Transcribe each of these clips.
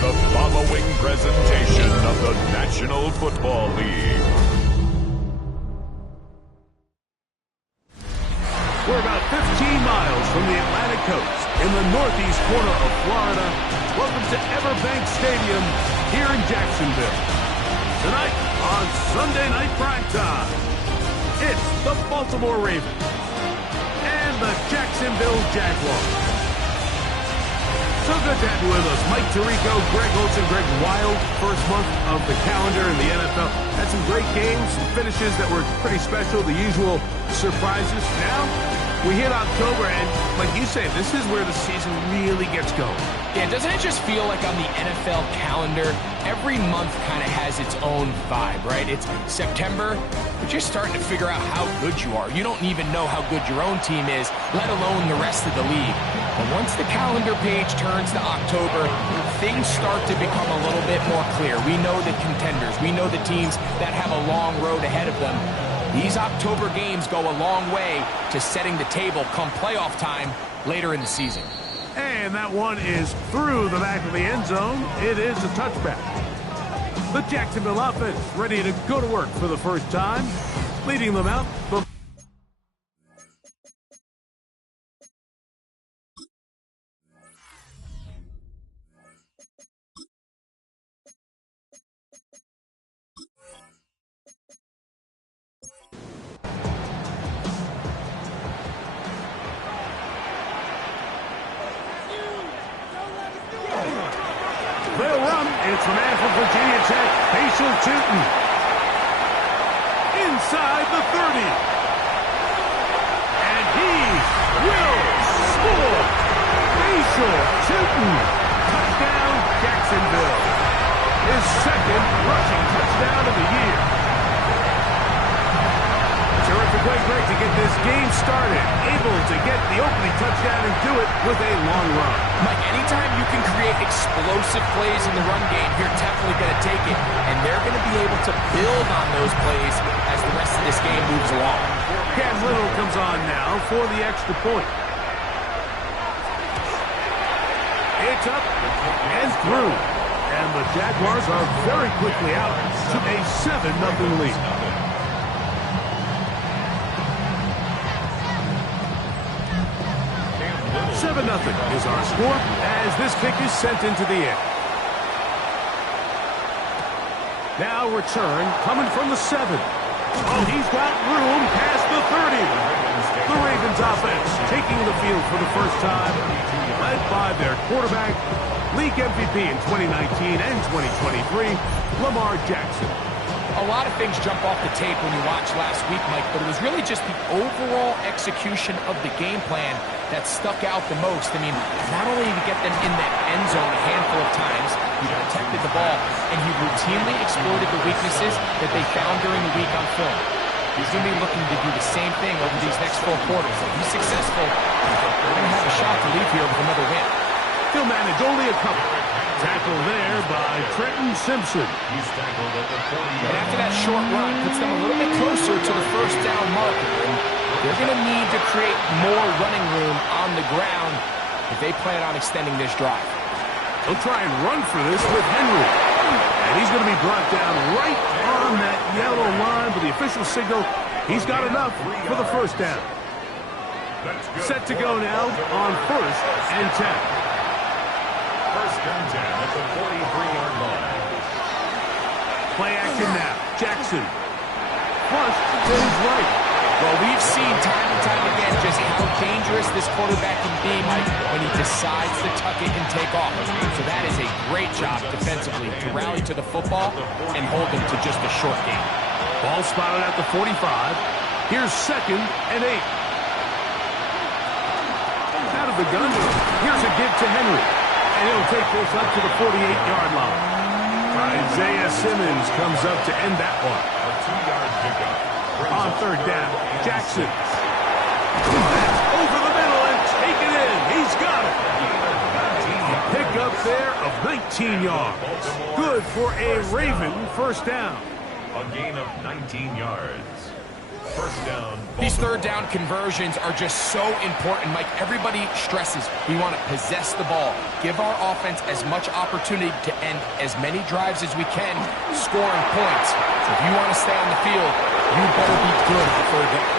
the following presentation of the National Football League. We're about 15 miles from the Atlantic coast in the northeast corner of Florida. Welcome to Everbank Stadium here in Jacksonville. Tonight on Sunday Night Primetime, it's the Baltimore Ravens and the Jacksonville Jaguars. So good to have you with us. Mike Tirico, Greg Olson, Greg Wild. First month of the calendar in the NFL. Had some great games, some finishes that were pretty special, the usual surprises. Now, we hit October, and like you say, this is where the season really gets going. Yeah, doesn't it just feel like on the NFL calendar, every month kind of has its own vibe, right? It's September, but you're starting to figure out how good you are. You don't even know how good your own team is, let alone the rest of the league. But once the calendar page turns to October, things start to become a little bit more clear. We know the contenders. We know the teams that have a long road ahead of them. These October games go a long way to setting the table come playoff time later in the season. And that one is through the back of the end zone. It is a touchback. The Jacksonville offense ready to go to work for the first time, leading them out. They'll run. It's the man from Virginia Tech, Facial Tootin. Inside the 30. And he will score. Facial Tootin. Touchdown, Jacksonville. His second rushing touchdown of the year. Terrific way, Greg, to get this game started. Able to get the opening touchdown and do it with a long run. Mike, anytime you can create explosive plays in the run game, you're definitely going to take it. And they're going to be able to build on those plays as the rest of this game moves along. Cam Little comes on now for the extra point. It's up and through. And the Jaguars are very quickly out to a 7-0 lead. 7-0 is our score as this kick is sent into the air. Now return coming from the 7. Oh, he's got room past the 30. The Ravens offense taking the field for the first time, led by their quarterback, league MVP in 2019 and 2023, Lamar Jackson. A lot of things jump off the tape when you watch last week, Mike, but it was really just the overall execution of the game plan that stuck out the most. I mean, not only did he get them in that end zone a handful of times, he protected the ball, and he routinely exploited the weaknesses that they found during the week on film. He's going to be looking to do the same thing over these next 4 quarters. If he's successful, they're going to have a shot to leave here with another win. He'll manage only a couple. Tackle there by Trenton Simpson. He's tackled at the 40. And after that short run, puts them a little bit closer to the first down marker. They're going to need to create more running room on the ground if they plan on extending this drive. He'll try and run for this with Henry. And he's going to be brought down right on that yellow line with the official signal. He's got enough for the first down. Set to go now on 1st and 10. First and 10 at the 43-yard line. Play action now. Jackson. Flush to his right. Well, we've seen time and time again just how dangerous this quarterback can be, Mike, when he decides to tuck it and take off. So that is a great job defensively to rally to the football and hold him to just a short game. Ball spotted at the 45. Here's 2nd and 8. Out of the gun. Here's a give to Henry. And he'll take this up to the 48-yard line. Isaiah Simmons comes up to end that one. A 2-yard pickup. On 3rd down, Jackson. That's over the middle and taken in. He's got it. A pickup there of 19 yards. Good for a Raven first down. A gain of 19 yards. First down. These third down conversions are just so important, Mike. Everybody stresses we want to possess the ball, give our offense as much opportunity to end as many drives as we can, scoring points. So if you want to stay on the field, you better be good at third down.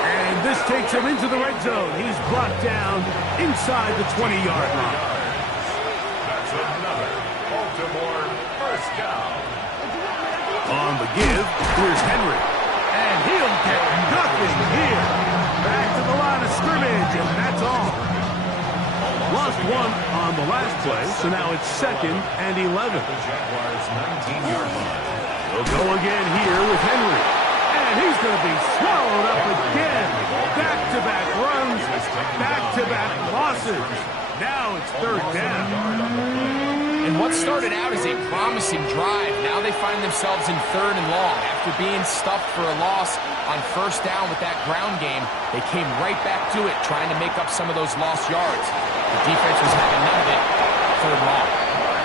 And this takes him into the red zone. He's brought down inside the 20-yard line. That's another Baltimore first down. On the give, here's Henry. And he'll get nothing here. Back to the line of scrimmage, and that's all. Lost one on the last play, so now it's 2nd and 11. The Jaguars' 19-yard line. They'll go again here with Henry. And he's going to be swallowed up again. Back-to-back runs, back-to-back losses. Now it's 3rd down. And what started out as a promising drive, now they find themselves in 3rd and long. After being stuffed for a loss on 1st down with that ground game, they came right back to it, trying to make up some of those lost yards. The defense was having none of it. 3rd and long.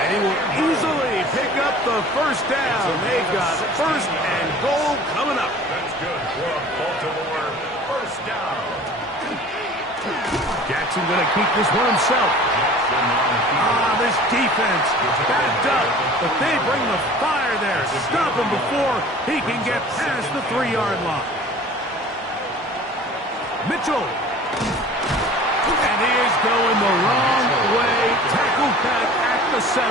And he will easily pick up the 1st down. They've got 1st and goal coming up. That's good for a Baltimore first down. Jackson going to keep this one himself. This defense backed up, but they bring the fire there. Stop him before he can get past the 3-yard line. Mitchell. And he is going the wrong way. Tackle back at the 7.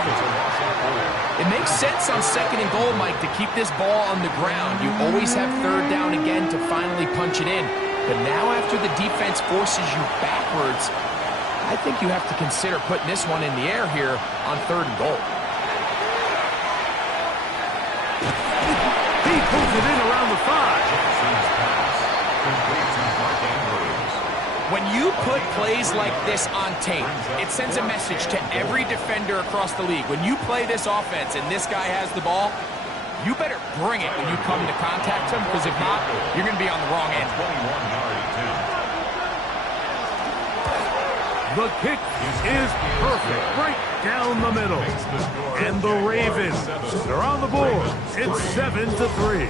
It makes sense on 2nd and goal, Mike, to keep this ball on the ground. You always have 3rd down again to finally punch it in. But now after the defense forces you backwards, I think you have to consider putting this one in the air here on 3rd and goal. He pulls it in around the 5. When you put plays like this on tape, it sends a message to every defender across the league. When you play this offense and this guy has the ball, you better bring it when you come to contact him, because if not, you're going to be on the wrong end. The kick is perfect, right down the middle. And the Ravens, they're on the board. It's 7-3.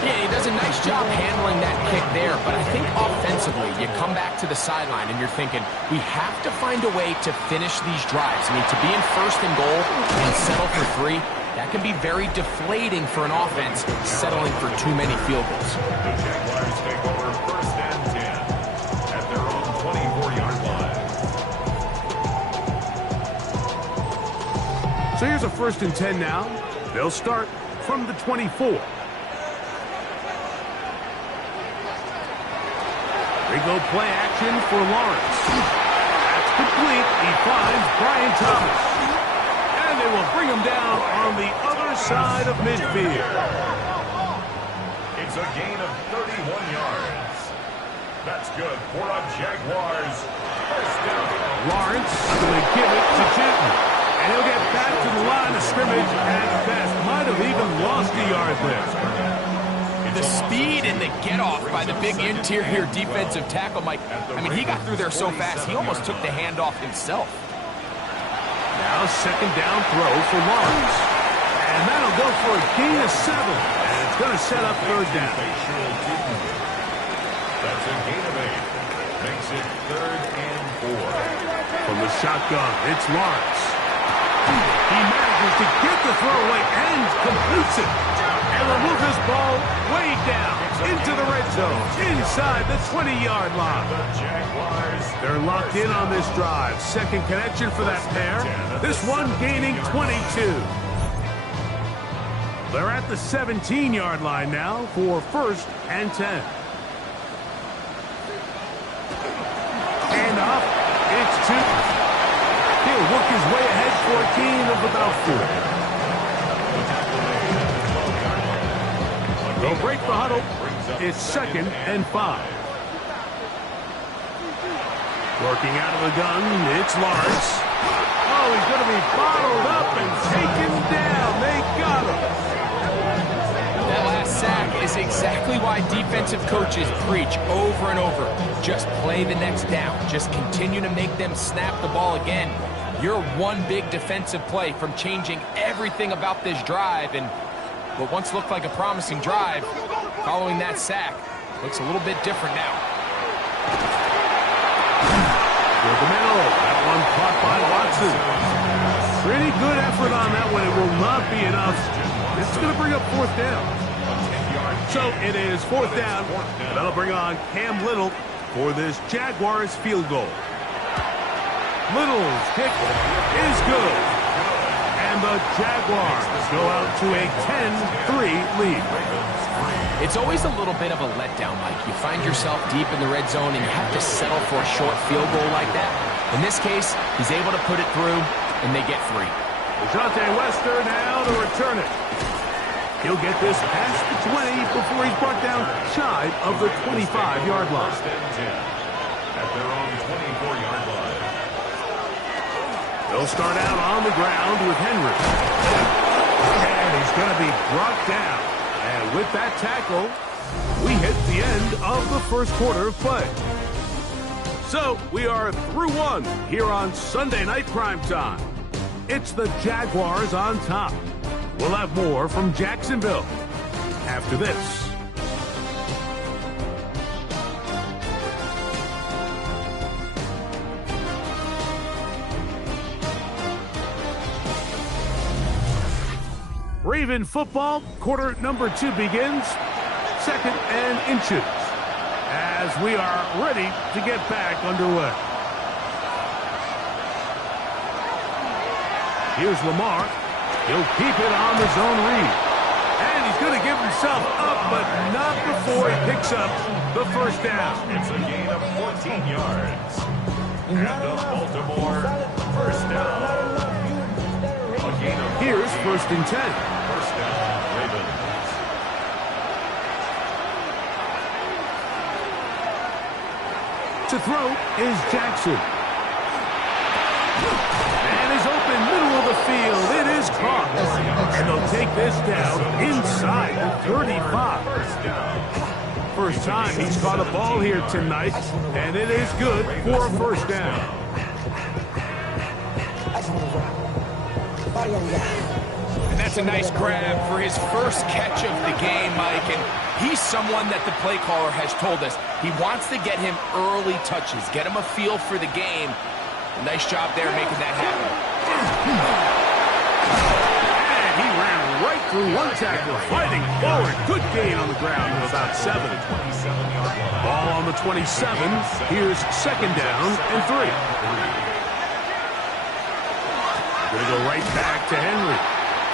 Yeah, he does a nice job handling that kick there, but I think offensively, you come back to the sideline and you're thinking, we have to find a way to finish these drives. I mean, to be in 1st and goal and settle for 3, that can be very deflating for an offense settling for too many field goals. The Jaguars take over 1st and 10 at their own 24-yard line. So here's a 1st and 10 now. They'll start from the 24. They go play action for Lawrence. That's complete. He finds Brian Thomas. And they will bring him down on the other side of midfield. It's a gain of 31 yards. That's good for a Jaguars first down. Lawrence going to give it to Chitton. And he'll get back to the line of scrimmage at best. Might have even lost a yard there. The speed and the get-off by the big interior defensive tackle, Mike. I mean, he got through there so fast, he almost took the handoff himself. Now 2nd down throw for Lawrence. And that'll go for a gain of 7. And it's going to set up 3rd down. That's a gain of 8. Makes it 3rd and 4. From the shotgun, it's Lawrence. He manages to get the throw away and completes it. And will move this ball way down into the red zone, inside the 20-yard line. The Jaguars. They're locked in on this drive. 2nd connection for that pair. This one gaining 22. They're at the 17-yard line now for 1st and 10. And up, it's 2. He'll work his way ahead for a gain of about 4. They'll break the huddle. It's 2nd and 5. Working out of the gun, it's Lawrence. Oh, he's going to be bottled up and taken down. They got him. That last sack is exactly why defensive coaches preach over and over. Just play the next down. Just continue to make them snap the ball again. You're one big defensive play from changing everything about this drive, and what once looked like a promising drive following that sack. Looks a little bit different now. Through the middle. That one caught by Watson. Pretty good effort on that one. It will not be enough. It's going to bring up fourth down. So it is fourth down. That'll bring on Cam Little for this Jaguars field goal. Little's kick is good. And the Jaguars go out to a 10-3 lead. It's always a little bit of a letdown, Mike. You find yourself deep in the red zone and you have to settle for a short field goal like that. In this case, he's able to put it through, and they get 3. Dejounte Wester now to return it. He'll get this past the 20 before he's brought down shy of the 25-yard line. At their own 24-yard line. They'll start out on the ground with Henry. And he's going to be brought down. And with that tackle, we hit the end of the first quarter of play. So we are through one here on Sunday Night Primetime. It's the Jaguars on top. We'll have more from Jacksonville after this. Raven football, quarter number 2 begins, 2nd and inches, as we are ready to get back underway. Here's Lamar. He'll keep it on the zone read. And he's going to give himself up, but not before he picks up the first down. It's a gain of 14 yards. And the Baltimore first down. Here's 1st and 10. First down, Ravens. To throw is Jackson. And is open, middle of the field. It is caught. And they'll take this down inside the 35. First time he's caught a ball here tonight, and it is good for a first down. And that's a nice grab for his first catch of the game, Mike. And he's someone that the play caller has told us he wants to get him early touches, get him a feel for the game. Nice job there making that happen. And he ran right through one tackle, fighting forward. Good gain on the ground to about 7. Ball on the 27. Here's 2nd down and 3. Going to go right back to Henry.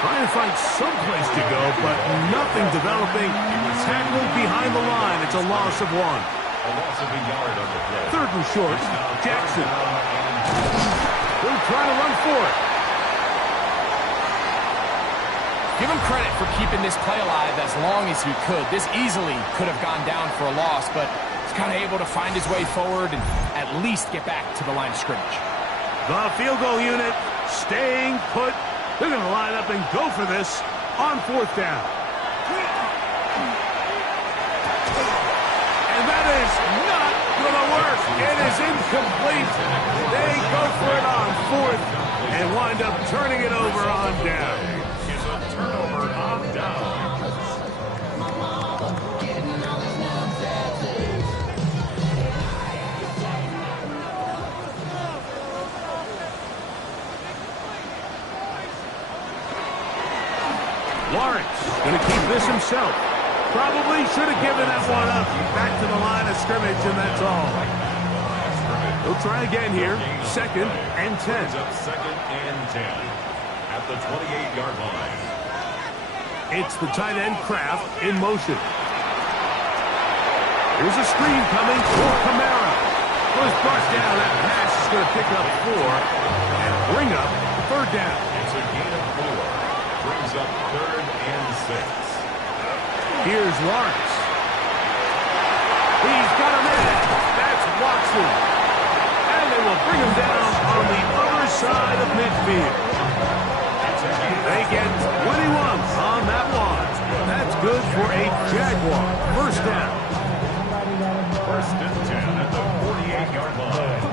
Trying to find some place to go, but nothing developing. Tackled behind the line. It's a loss of 1. A loss of a yard on the play. 3rd and short. Jackson. He'll try to run for it. Give him credit for keeping this play alive as long as he could. This easily could have gone down for a loss, but he's kind of able to find his way forward and at least get back to the line of scrimmage. The field goal unit staying put. They're going to line up and go for this on 4th down. And that is not going to work. It is incomplete. They go for it on 4th and wind up turning it over on down. Is a turnover on down. Lawrence going to keep this himself. Probably should have given that one up. Back to the line of scrimmage, and that's all. He'll try again here. 2nd and 10. Up 2nd and 10 at the 28-yard line. It's the tight end Kraft in motion. Here's a screen coming for Kamara. Was brought down. That pass is going to pick up 4 and bring up 3rd down. It's a gain of 4. Brings up 3rd and 6. Here's Lawrence. He's got a man. That's Watson. And they will bring him down on the other side of midfield. They get 21 on that one. That's good for a Jaguar. First down. 1st and 10 at the 48-yard line.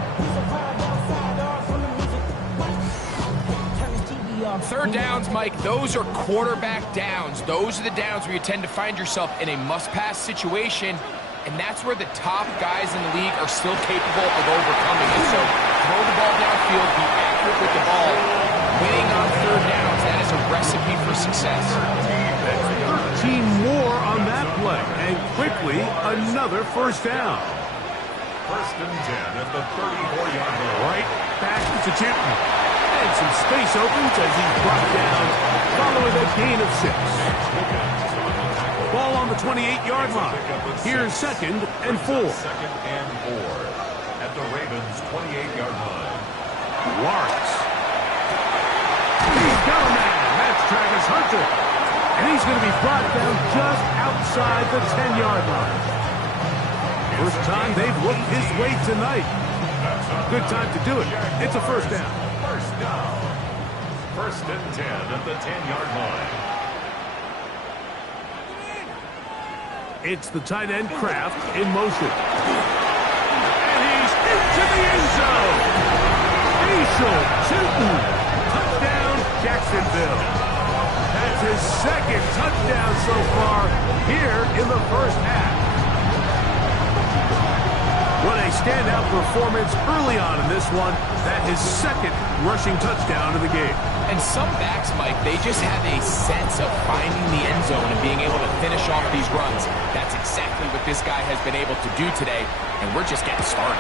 third downs, Mike, those are quarterback downs. Those are the downs where you tend to find yourself in a must-pass situation, and that's where the top guys in the league are still capable of overcoming it. So throw the ball downfield, be accurate with the ball. Winning on third downs, that is a recipe for success. 13 more on that play, and quickly another first down. First and 10 at the 34-yard line. Right back to Chipman. And some space opens as he's brought down following a gain of 6. Ball on the 28-yard line. Here's second and 4. Second and 4 at the Ravens' 28-yard line. Lawrence. He's got a man. That's Travis Hunter. And he's going to be brought down just outside the 10-yard line. First time they've looked his way tonight. Good time to do it. It's a first down. First down. First and 10 at the 10-yard line. It's the tight end Kraft in motion. And he's into the end zone. Facial Chilton. Touchdown, Jacksonville. That's his second touchdown so far here in the first half. What a standout performance early on in this one. That his second rushing touchdown of the game. And some backs, Mike, they just have a sense of finding the end zone and being able to finish off these runs. That's exactly what this guy has been able to do today, and we're just getting started.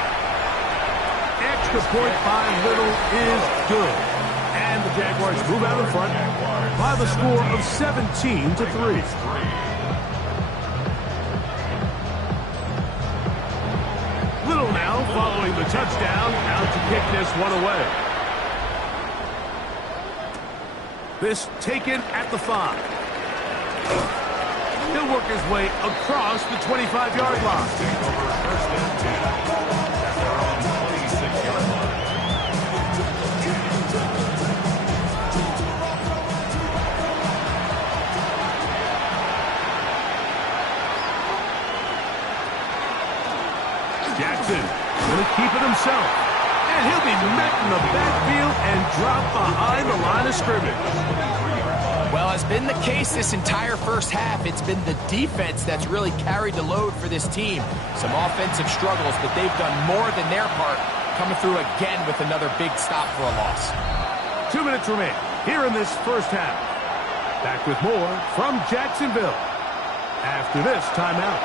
Extra point by Little is good. And the Jaguars move out in front by the score of 17-3. Little now following the touchdown, out to kick this one away. This taken at the 5. He'll work his way across the 25-yard line. First and 10 at their own 26-yard line. Jackson going to keep it himself. And he'll be met in the backfield and dropped behind the line of scrimmage. Well, has been the case this entire first half. It's been the defense that's really carried the load for this team. Some offensive struggles, but they've done more than their part, coming through again with another big stop for a loss. 2 minutes remain here in this first half. Back with more from Jacksonville after this timeout.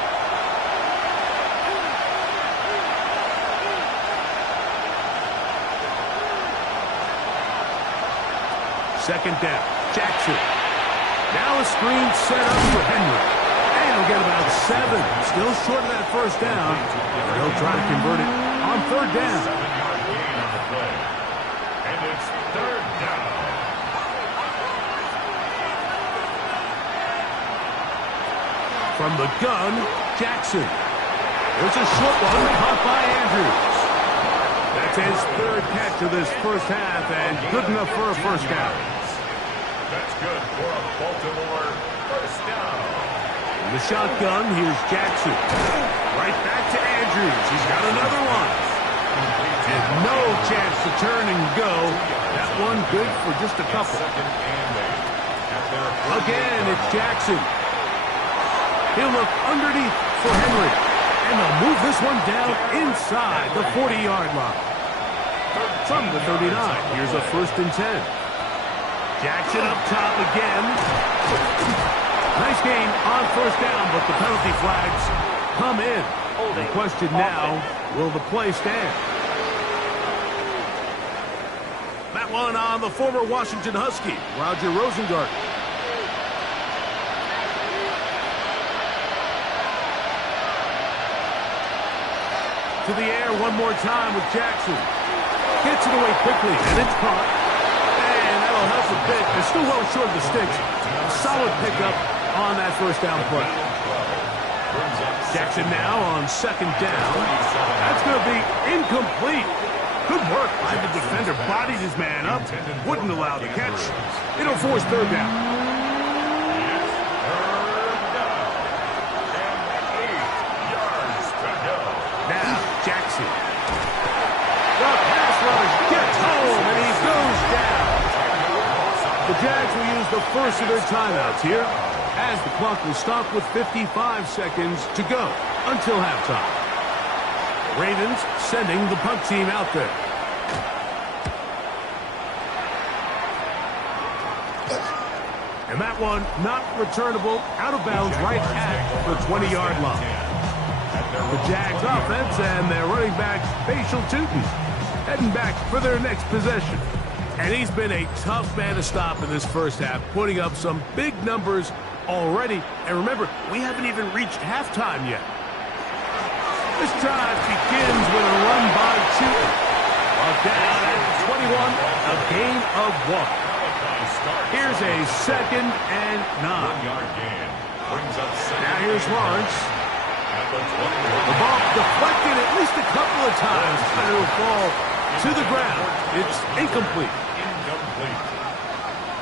Second down, Jackson. Now a screen set up for Henry. And he'll get about 7. Still short of that first down. They'll try to convert it on third down. 7-yard gain on the play. And it's third down. From the gun, Jackson. There's a short one caught by Andrews. That's his third catch of this first half, and good enough for a first down. That's good for a Baltimore first down. In the shotgun, here's Jackson. Right back to Andrews. He's got another one. And no chance to turn and go. That one good for just a couple. Second and 8. Again, it's Jackson. He'll look underneath for Henry. And they'll move this one down inside the 40-yard line. From the 39, here's a first and 10. Jackson up top again. Nice gain on first down, but the penalty flags come in. The question now, will the play stand? That one on the former Washington Husky, Roger Rosengart. To the air one more time with Jackson. Gets it away quickly, and it's caught. And that'll help a bit. They're still well short of the sticks. A solid pickup on that first down play. Jackson now on second down. That's going to be incomplete. Good work by the defender. Bodied his man up. Wouldn't allow the catch. It'll force third down. Jackson. The pass rush gets home, and he goes down. The Jags will use the first of their timeouts here, as the clock will stop with 55 seconds to go until halftime. Ravens sending the punt team out there. And that one not returnable, out of bounds right at the 20-yard line. The Jags offense and their running back, Facial Tootin, heading back for their next possession. And he's been a tough man to stop in this first half, putting up some big numbers already. And remember, we haven't even reached halftime yet. This drive begins with a run by Tootin. While down at 21, a gain of 1. Here's a 2nd and 9. Now here's Lawrence. The ball deflected at least a couple of times, but it'll fall to the ground. It's incomplete.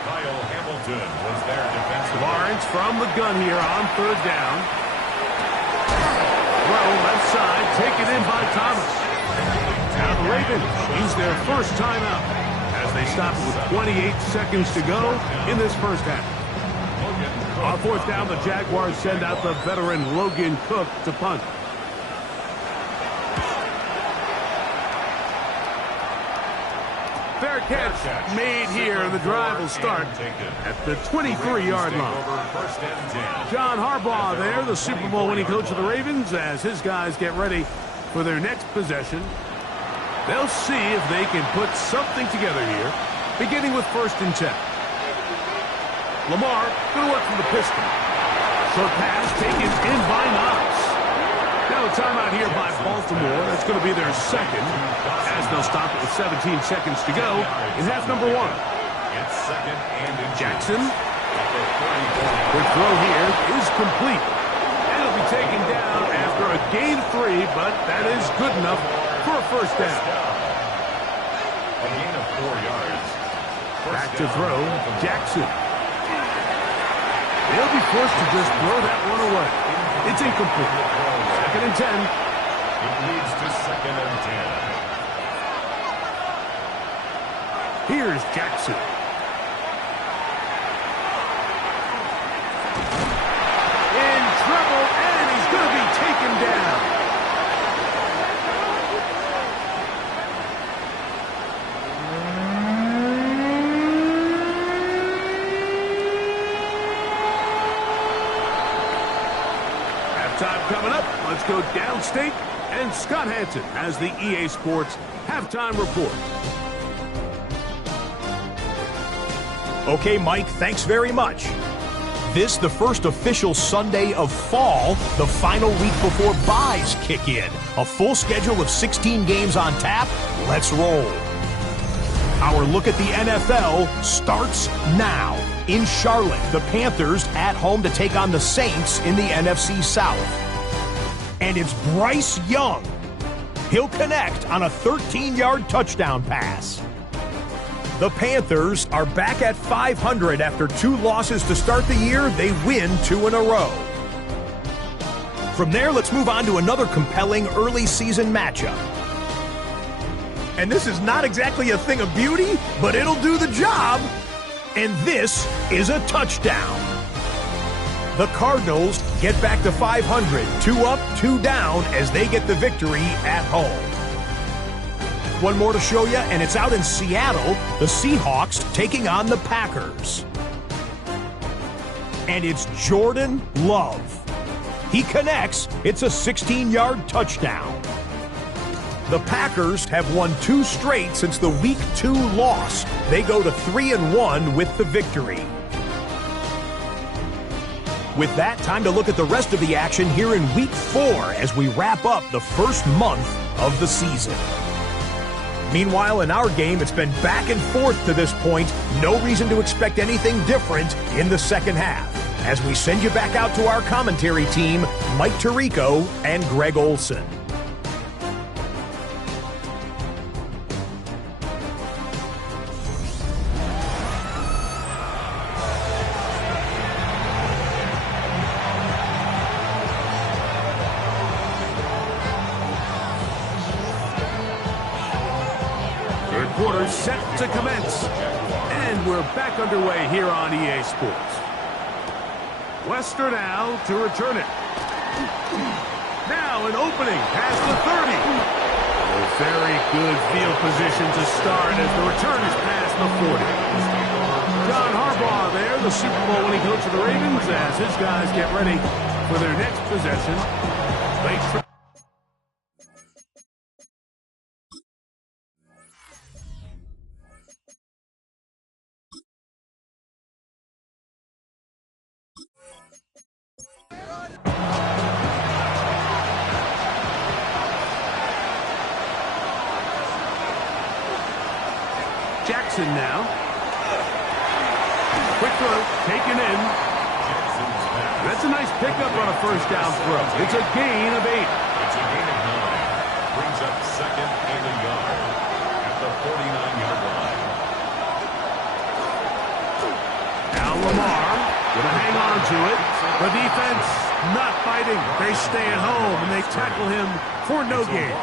Kyle Hamilton was their defensive. Lawrence from the gun here on 3rd down. Throw left side, taken in by Thomas. Now the Ravens use their first timeout as they stop with 28 seconds to go in this first half. On 4th down, the Jaguars send out the veteran Logan Cook to punt. Fair catch made here, and the drive will start at the 23-yard line. John Harbaugh there, the Super Bowl winning coach of the Ravens, as his guys get ready for their next possession. They'll see if they can put something together here, beginning with 1st and 10. Lamar going to work from the pistol. Short pass taken in by Knox. Now a timeout here by Baltimore. That's going to be their 2nd, as they'll stop it with 17 seconds to go in half number 1. Jackson. Quick throw here is complete. And it'll be taken down after a gain of 3, but that is good enough for a 1st down. A gain of 4 yards. Back to throw, Jackson. They'll be forced to just throw that one away. It's incomplete. 2nd and 10. It leads to 2nd and 10. Here's Jackson. In trouble, and he's going to be taken down. Halftime coming up. Let's go downstate. And Scott Hansen has the EA Sports Halftime Report. Okay, Mike, thanks very much. This, the first official Sunday of fall, the final week before byes kick in. A full schedule of 16 games on tap. Let's roll. Our look at the NFL starts now. In Charlotte, the Panthers at home to take on the Saints in the NFC South. And it's Bryce Young. He'll connect on a 13-yard touchdown pass. The Panthers are back at 500 after 2 losses to start the year. They win 2 in a row. From there, let's move on to another compelling early season matchup. And this is not exactly a thing of beauty, but it'll do the job. And this is a touchdown. The Cardinals get back to 500, 2 up, 2 down as they get the victory at home. One more to show you, and it's out in Seattle, the Seahawks taking on the Packers. And it's Jordan Love. He connects. It's a 16-yard touchdown. The Packers have won 2 straight since the Week 2 loss. They go to 3-1 with the victory. With that, time to look at the rest of the action here in Week 4 as we wrap up the first month of the season. Meanwhile, in our game, it's been back and forth to this point. No reason to expect anything different in the second half. As we send you back out to our commentary team, Mike Tirico and Greg Olson. Quarter set to commence. And And we're back underway here on EA Sports. Wester now to return it. Now an opening past the 30. A very good field position to start as the return is past the 40. John Harbaugh there, the Super Bowl winning coach of the Ravens, as his guys get ready for their next possession. Jackson now. Quick throw, taken in. That's a nice pickup on a first down throw. It's a gain of 8. It's a gain of 9. Brings up second and a yard at the 49-yard line. Now Lamar going to hang on to it. The defense not fighting. They stay at home and they tackle him for no gain.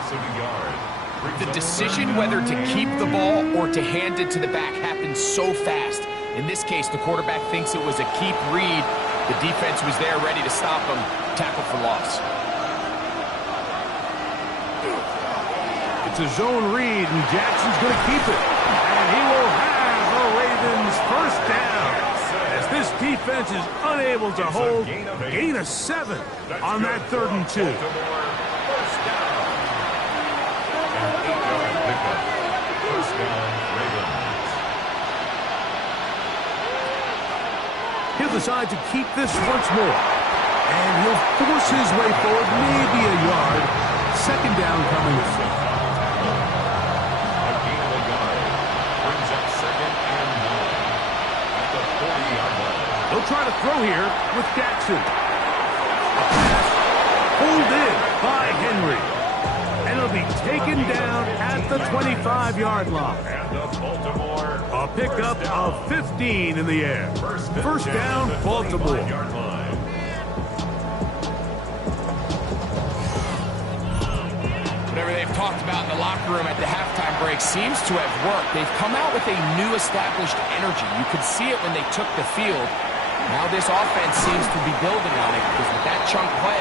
The decision whether to keep the ball or to hand it to the back happens so fast. In this case, the quarterback thinks it was a keep read. The defense was there ready to stop him. Tackle for loss. It's a zone read, and Jackson's going to keep it. And he will have the Ravens first down. As this defense is unable to hold, gain of 7 on that 3rd and 2. He'll decide to keep this once more. And he'll force his way forward, maybe a yard. Second down coming. A gain of a yard. Brings up second and 9 at the 40-yard line. They'll try to throw here with Jackson. A pass pulled in by Henry. And it'll be taken down at the 25-yard line. And the Baltimore A pickup of 15 in the air. First down, Baltimore. Whatever they've talked about in the locker room at the halftime break seems to have worked. They've come out with a new established energy. You could see it when they took the field. Now this offense seems to be building on it because with that chunk play,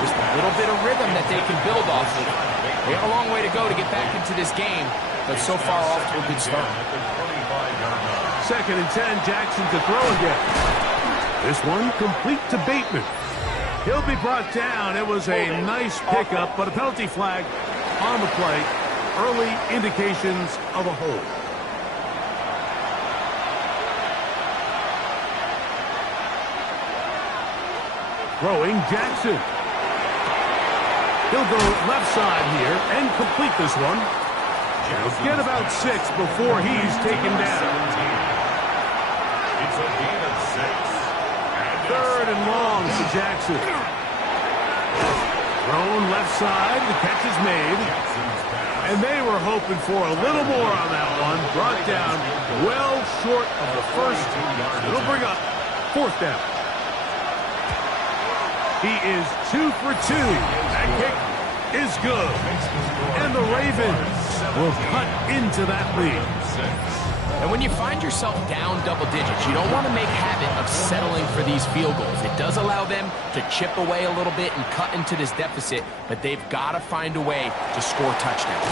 just a little bit of rhythm that they can build off of. They have a long way to go to get back into this game, but so far off to a good start. Second and 10, Jackson to throw again. This one complete to Bateman. He'll be brought down. It was a nice pickup, but a penalty flag on the play. Early indications of a hold. Throwing Jackson. He'll go left side here and complete this one. He'll get about 6 before he's taken down. It's a gain of 6. Third and long to Jackson. Thrown left side. The catch is made. And they were hoping for a little more on that one. Brought down well short of the first. It'll bring up 4th down. He is 2 for 2. That kick is good. And the Ravens will cut into that lead. And when you find yourself down double digits, you don't want to make habit of settling for these field goals. It does allow them to chip away a little bit and cut into this deficit, but they've got to find a way to score touchdowns.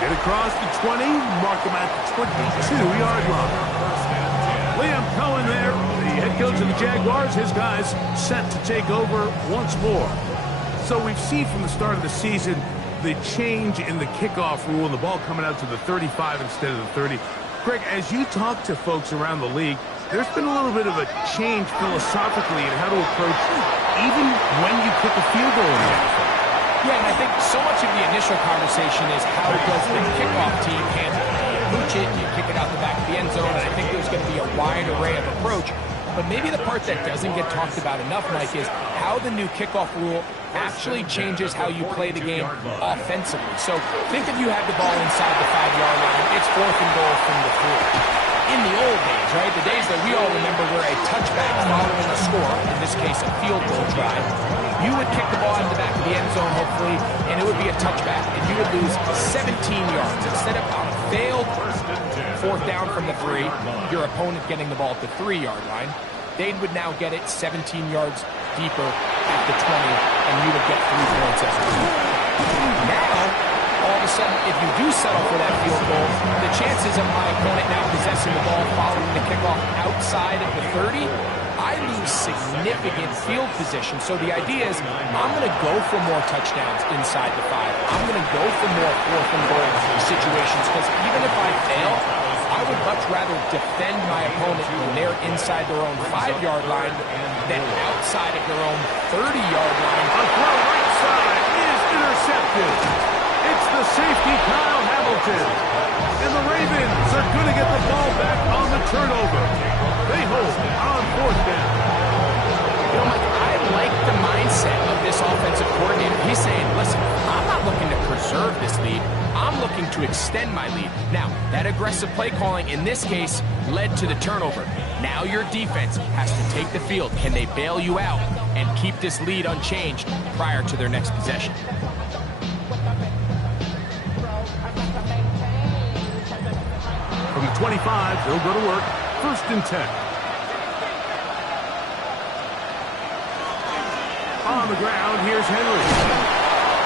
Get across the 20, mark them at the 22-yard line. Liam Cohen there, the head coach of the Jaguars, his guys set to take over once more. So we've seen from the start of the season the change in the kickoff rule and the ball coming out to the 35 instead of the 30. Greg, as you talk to folks around the league, there's been a little bit of a change philosophically in how to approach even when you kick a field goal in the NFL. Yeah, and I think so much of the initial conversation is how does the kickoff team handle it? You pooch it, you kick it out the back of the end zone, and I think there's going to be a wide array of approach. But maybe the part that doesn't get talked about enough, Mike, is how the new kickoff rule actually changes how you play the game offensively. So think if you have the ball inside the 5-yard line, it's 4th and goal from the 4. In the old days, right, the days that we all remember were a touchback following a score, in this case a field goal drive, you would kick the ball in the back of the end zone, hopefully, and it would be a touchback, and you would lose 17 yards instead of failed fourth down from the 3, your opponent getting the ball at the 3-yard line, they would now get it 17 yards deeper at the 20, and you would get 3 points as well. Now, all of a sudden, if you do settle for that field goal, the chances of my opponent now possessing the ball following the kickoff outside of the 30, I lose significant field position. So the idea is I'm going to go for more touchdowns inside the 5. I'm going to go for more fourth and goal situations, because even if I fail, I would much rather defend my opponent when they're inside their own 5-yard line than outside of their own 30-yard line. A throw right side is intercepted. It's the safety, Kyle Hamilton. And the Ravens are going to get the ball back on the turnover. They hold on fourth down. You know, Mike, I like the mindset of this offensive coordinator. He's saying, listen, I'm not looking to preserve this lead. I'm looking to extend my lead. Now, that aggressive play calling in this case led to the turnover. Now your defense has to take the field. Can they bail you out and keep this lead unchanged prior to their next possession? From the 25, they'll go to work. First and 10. On the ground, here's Henry.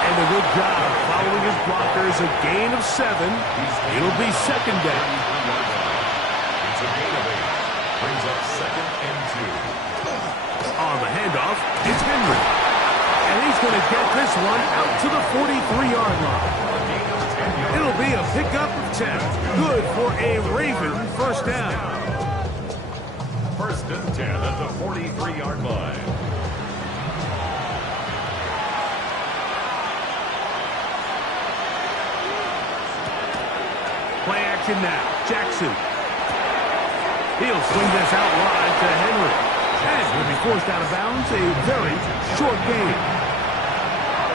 And a good job following his blockers. A gain of 7. It'll be second down. It's a gain of 8. Brings up second and 2. On the handoff, it's Henry. And he's going to get this one out to the 43-yard line. It'll be a pickup of 10. Good for a Raven first down. First and 10 at the 43-yard line. Play action now. Jackson. He'll swing this out wide to Henry. And he'll be forced out of bounds. A very short gain.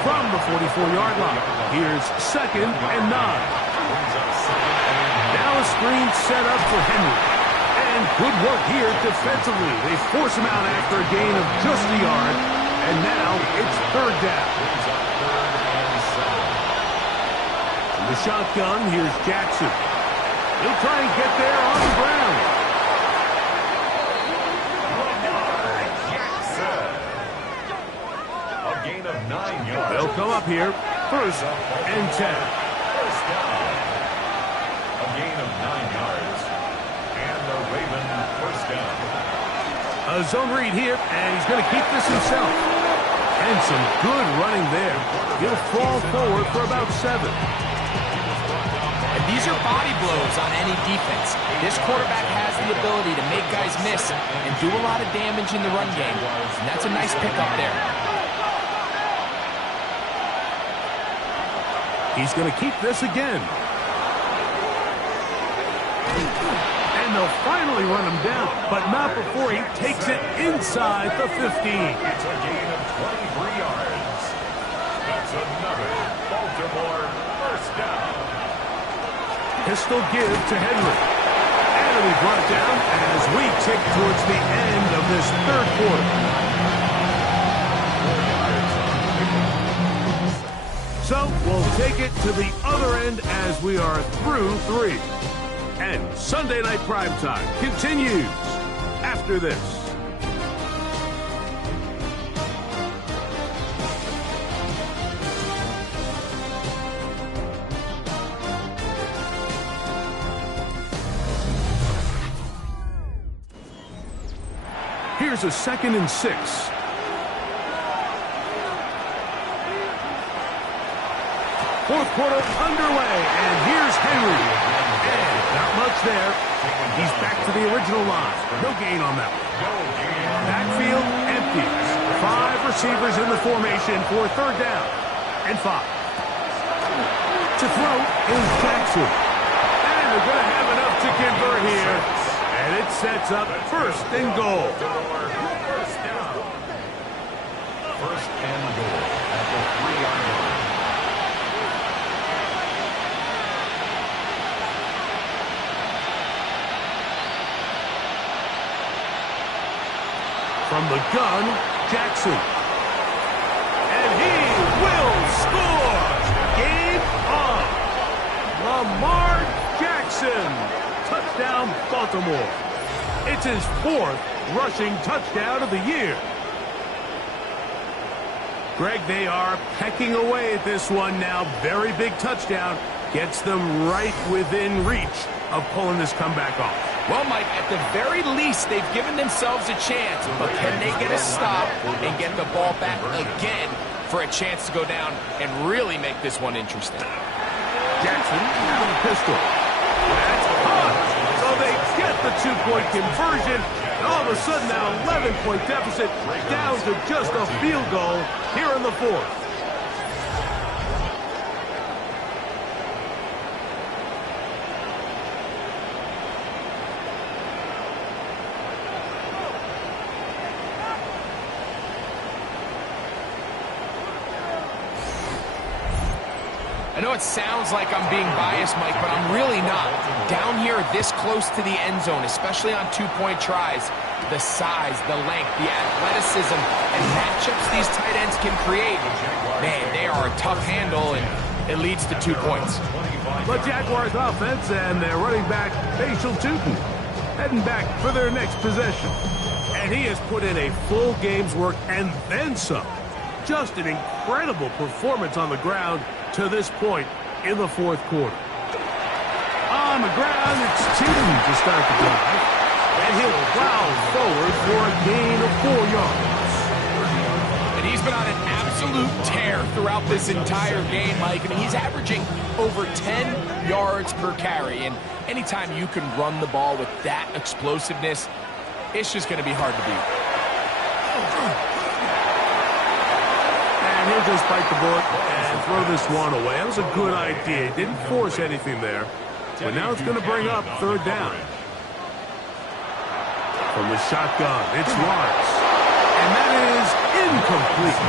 From the 44-yard line, here's second and 9. Now a screen set up for Henry. And good work here defensively. They force him out after a gain of just a yard. And now it's third down. From the shotgun, here's Jackson. He'll try and get there on the ground. Gain of 9 yards. They'll come up here. First and 10. First down. A gain of 9 yards. And the Raven first down. A zone read here, and he's going to keep this himself. And some good running there. He'll fall forward for about 7. And these are body blows on any defense. This quarterback has the ability to make guys miss and do a lot of damage in the run game. And that's a nice pickup there. He's going to keep this again. And they'll finally run him down, but not before he takes it inside the 15. It's a gain of 23 yards. That's another Baltimore first down. Pistol give to Henry. And we brought it down as we tick towards the end of this third quarter. So we'll take it to the other end as we are through 3. And Sunday Night Primetime continues after this. Here's a 2nd and 6. Fourth quarter underway, and here's Henry. And not much there. He's back to the original line. No gain on that one. Backfield empty. 5 receivers in the formation for third down and 5. To throw is Jackson. And they're going to have enough to convert here. And it sets up first and goal. First down. First and goal at the 3-yard line. From the gun, Jackson. And he will score! Game on! Lamar Jackson Baltimore. It's his 4th rushing touchdown of the year. Greg, they are pecking away at this one now. Very big touchdown. Gets them right within reach of pulling this comeback off. Well, Mike, at the very least, they've given themselves a chance. But can they get a stop and get the ball back again for a chance to go down and really make this one interesting? Jackson out of the pistol. That's caught. So they get the 2-point conversion. And all of a sudden, that 11-point deficit down to just a field goal here in the 4th. I know it sounds like I'm being biased, Mike, but I'm really not. Down here this close to the end zone, especially on 2-point tries, the size, the length, the athleticism, and matchups these tight ends can create, man, they are a tough handle, and it leads to 2 points. The Jaguars offense and their running back, Facial Tootin, heading back for their next possession. And he has put in a full game's work and then some. Just an incredible performance on the ground to this point in the 4th quarter. On the ground, it's Tootin to start the drive. And he'll plow forward for a gain of 4 yards. And he's been on an absolute tear throughout this entire game, Mike. I mean, he's averaging over 10 yards per carry. And anytime you can run the ball with that explosiveness, it's just going to be hard to beat. And he'll just bite the bullet and throw this one away. That was a good idea. Didn't force anything there. But now it's going to bring up 3rd down. From the shotgun, it's Lawrence. And that is incomplete.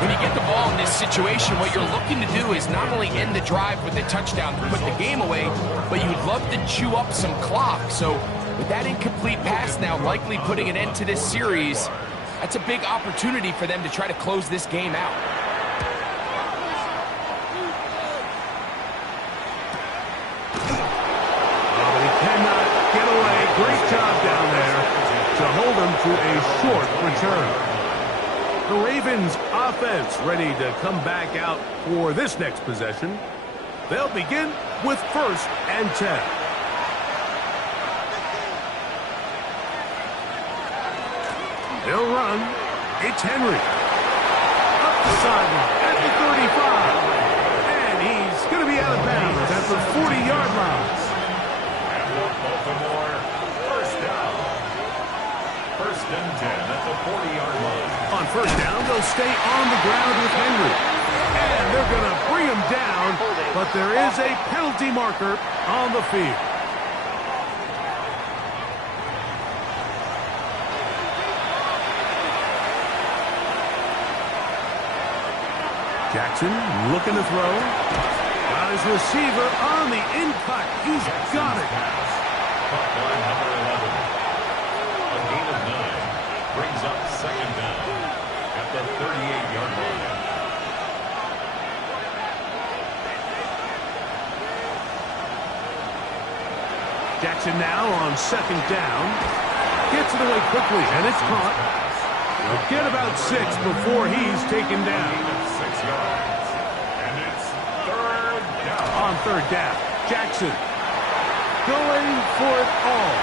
When you get the ball in this situation, what you're looking to do is not only end the drive with a touchdown to put the game away, but you'd love to chew up some clock. So with that incomplete pass now likely putting an end to this series, that's a big opportunity for them to try to close this game out. Oh, but he cannot get away. Great job down there to hold him to a short return. The Ravens offense ready to come back out for this next possession. They'll begin with 1st and 10. They'll run. It's Henry. Up the sideline at the 35. And he's going to be out of bounds at the 40-yard line. And Baltimore, 1st down. 1st and 10 at the 40-yard line. On 1st down, they'll stay on the ground with Henry. And they're going to bring him down, but there is a penalty marker on the field. Jackson looking to throw. Got his receiver on the in-cut. He's got it. Caught by number 11. A gain of 9 brings up 2nd down at the 38-yard line. Jackson now on 2nd down. Gets it away quickly, and it's caught. He'll get about 6 before he's taken down. 6 yards. And it's 3rd down. On 3rd down, Jackson going for it all.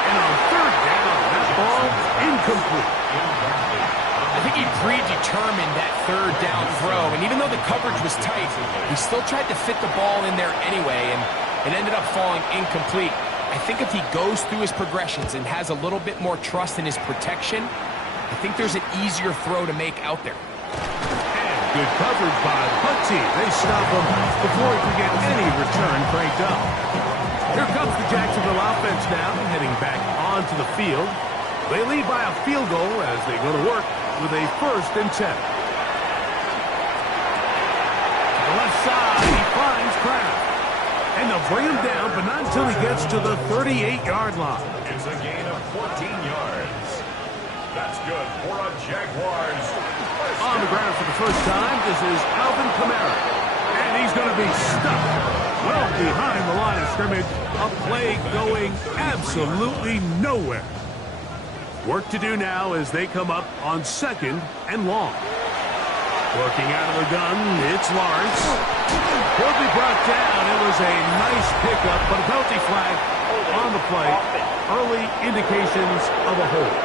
And on 3rd down, that ball incomplete. I think he predetermined that 3rd down throw, and even though the coverage was tight, he still tried to fit the ball in there anyway, and it ended up falling incomplete. I think if he goes through his progressions and has a little bit more trust in his protection, I think there's an easier throw to make out there. And good coverage by Putty. They stop him before he can get any return cranked up. Here comes the Jacksonville offense now, heading back onto the field. They lead by a field goal as they go to work with a 1st and 10. To the left side, he finds Kraft. And they'll bring him down, but not until he gets to the 38-yard line. It's a gain of 14 yards. That's good for a Jaguars. On the ground for the first time, this is Alvin Kamara. And he's going to be stuck well behind the line of scrimmage. A play going absolutely nowhere. Work to do now as they come up on 2nd and long. Working out of the gun, it's Lawrence. He'll be brought down. It was a nice pickup, but a penalty flag on the play. Early indications of a hold.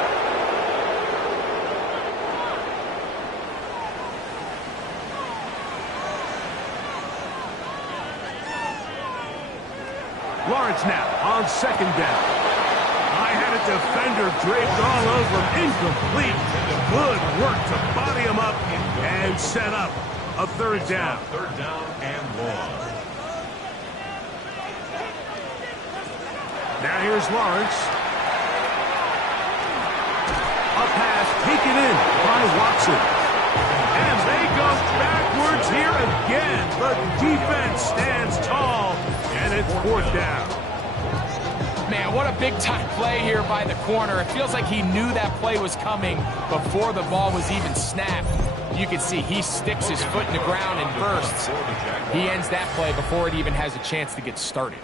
Lawrence now on 2nd down. I had a defender draped all over him. Incomplete. Good work to body him up and set up a 3rd down. 3rd down and long. Now here's Lawrence. A pass taken in by Watson. And they go backwards here again. The defense stands tall, and it's 4th down. Man, what a big-time play here by the corner. It feels like he knew that play was coming before the ball was even snapped. You can see he sticks his foot in the ground and bursts. He ends that play before it even has a chance to get started.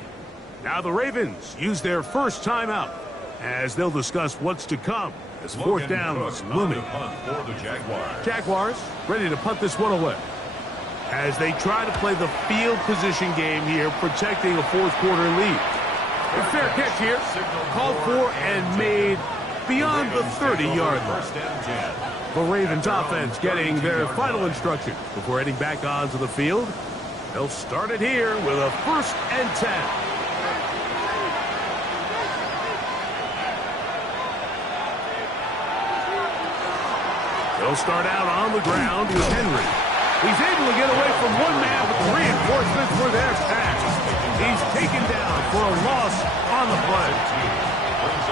Now the Ravens use their first timeout as they'll discuss what's to come as 4th down is looming. For the Jaguars. Jaguars ready to punt this one away as they try to play the field position game here, protecting a 4th quarter lead. A fair catch here, called for and made beyond the 30-yard line. The Ravens offense getting their final instruction before heading back onto the field. They'll start it here with a 1st and 10. They'll start out on the ground with Henry. He's able to get away from one man, but the reinforcements were there fast. He's taken down for a loss on the play.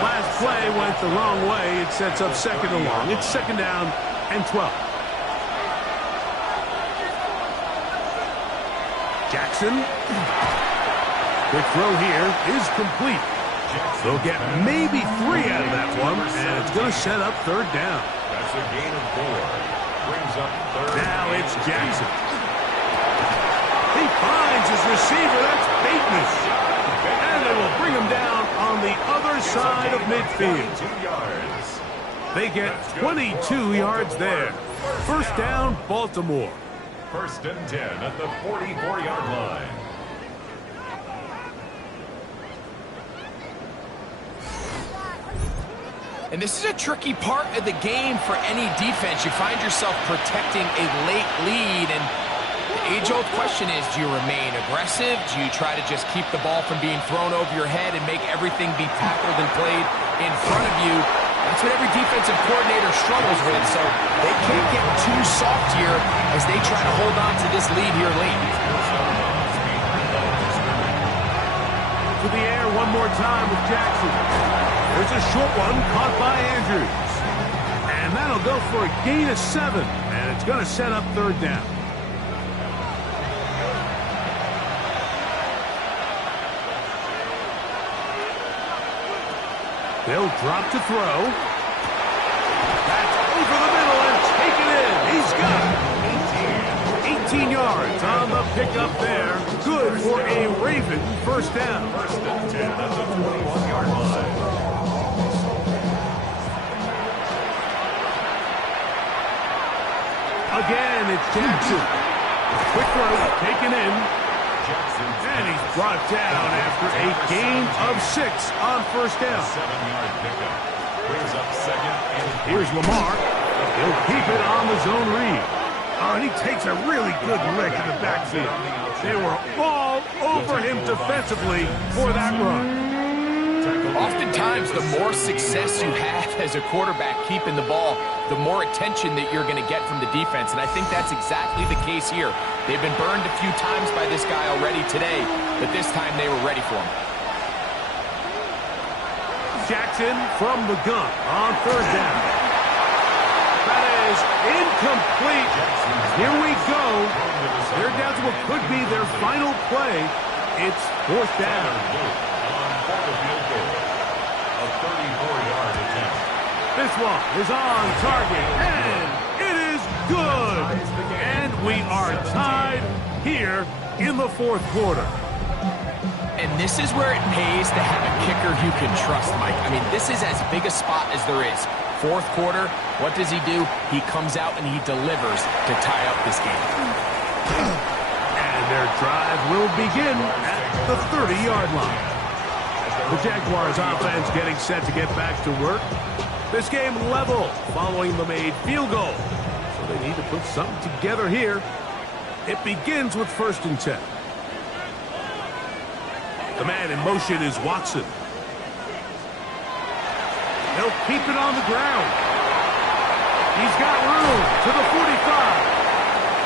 Last play went the wrong way. It sets up 2nd and long. It's 2nd down and 12. Jackson. Quick throw here is complete. They'll get maybe 3 out of that one, and it's going to set up 3rd down. That's a gain of 4. Brings up 3rd. Now it's Jackson. He finds his receiver. That's Bateman. And they will bring him down on the other side of midfield. 22 yards. They get 22 yards there. 1st down, Baltimore. 1st and 10 at the 44-yard line. And this is a tricky part of the game for any defense. You find yourself protecting a late lead, and the age-old question is, do you remain aggressive? Do you try to just keep the ball from being thrown over your head and make everything be tackled and played in front of you? That's what every defensive coordinator struggles with, so they can't get too soft here as they try to hold on to this lead here late. To the air one more time with Jackson. There's a short one caught by Andrews. And that'll go for a gain of 7, and it's going to set up 3rd down. They'll drop to throw. That's over the middle and taken in. He's got it. 18 yards on the pickup there. Good for a Raven 1st down. 1st and 10 at the 21-yard line. Again, it's Jackson. Quick throw taken in. And he's brought down after a gain of 6 on 1st down. 7-yard pickup. Brings up 2nd and 3. Here's Lamar. He'll keep it on the zone read. Oh, and he takes a really good lick in the backfield. They were all over him defensively for that run. Oftentimes, the more success you have as a quarterback keeping the ball, the more attention that you're going to get from the defense, and I think that's exactly the case here. They've been burned a few times by this guy already today, but this time they were ready for him. Jackson from the gun on 3rd down. That is incomplete. Here we go. They're down to what could be their final play. It's 4th down. On the field goal. A 34-yard attempt. This one is on target, and it is good. And we are tied here in the 4th quarter. And this is where it pays to have a kicker you can trust, Mike. I mean, this is as big a spot as there is. Fourth quarter, what does he do? He comes out and he delivers to tie up this game. And their drive will begin at the 30-yard line. The Jaguars offense getting set to get back to work. This game level following the made field goal. So they need to put something together here. It begins with 1st and 10. The man in motion is Watson. He'll keep it on the ground. He's got room to the 45.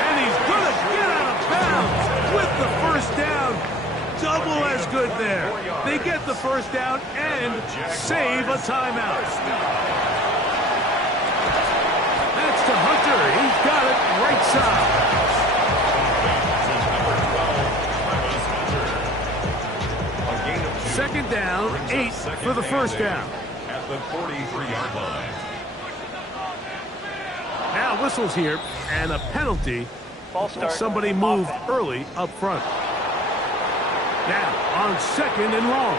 And he's going to get out of bounds with the first down. Double as good there. They get the first down and save a timeout. That's to Hunter. He's got it right side. Second down, 8 for the first down. At the 43-yard line. Now whistles here, and a penalty. Somebody moved early up front. Now on 2nd and long.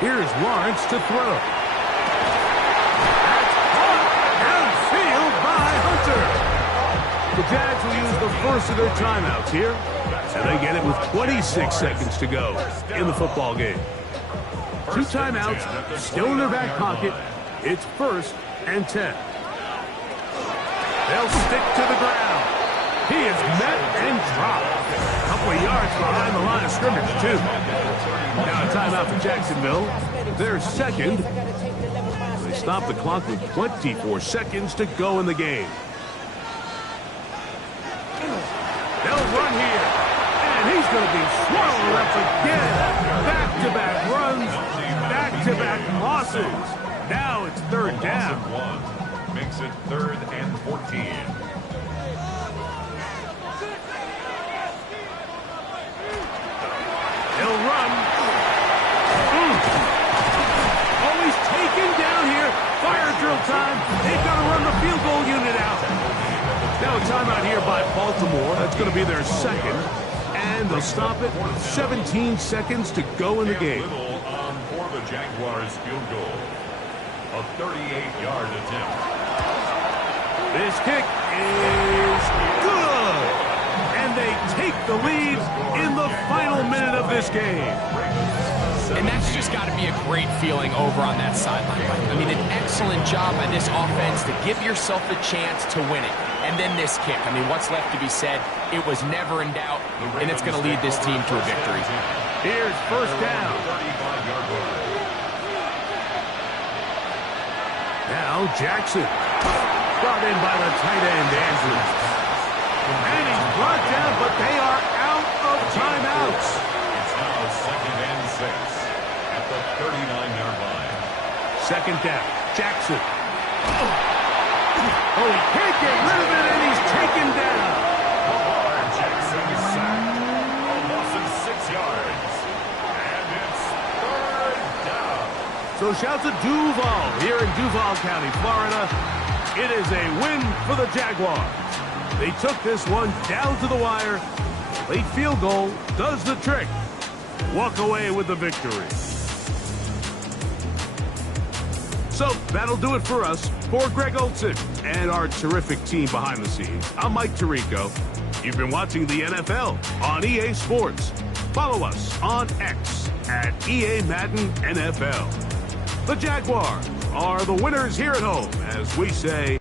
Here's Lawrence to throw. That's caught downfield by Hunter. The Jags will use the first of their timeouts here, and they get it with 26 seconds to go in the football game. 2 timeouts still in their back pocket. It's 1st and 10. They'll stick to the ground. He is met and dropped. A couple of yards behind the line of scrimmage, too. Now a timeout for Jacksonville. They're second. They stop the clock with 24 seconds to go in the game. They'll run here. And he's going to be swallowed up again. Back-to-back runs, back-to-back losses. Now it's 3rd down. Makes it 3rd and 14. He'll run. Oh, he's taken down here. Fire drill time. They've got to run the field goal unit out. Now a timeout here by Baltimore. That's going to be their second. And they'll stop it with 17 seconds to go in the game. For the Jaguars field goal. A 38-yard attempt. This kick is good. And they take the lead in the final minute of this game. And that's just got to be a great feeling over on that sideline. I mean, an excellent job by this offense to give yourself a chance to win it. And then this kick. I mean, what's left to be said? It was never in doubt, and it's going to lead this team to a victory. Here's 1st down. Now Jackson. Brought in by the tight end, Andrews. And he's brought down, but they are out of timeouts. It's now 2nd and 6 at the 39-yard line. 2nd down, Jackson. Oh, he can't get rid of it, and he's taken down. Lamar Jackson sacked. A loss of 6 yards. And it's 3rd down. So shout to Duval here in Duval County, Florida. It is a win for the Jaguars. They took this one down to the wire. Late field goal does the trick. Walk away with the victory. So that'll do it for us. For Greg Olson and our terrific team behind the scenes, I'm Mike Tirico. You've been watching the NFL on EA Sports. Follow us on X at EA Madden NFL. The Jaguars are the winners here at home, as we say,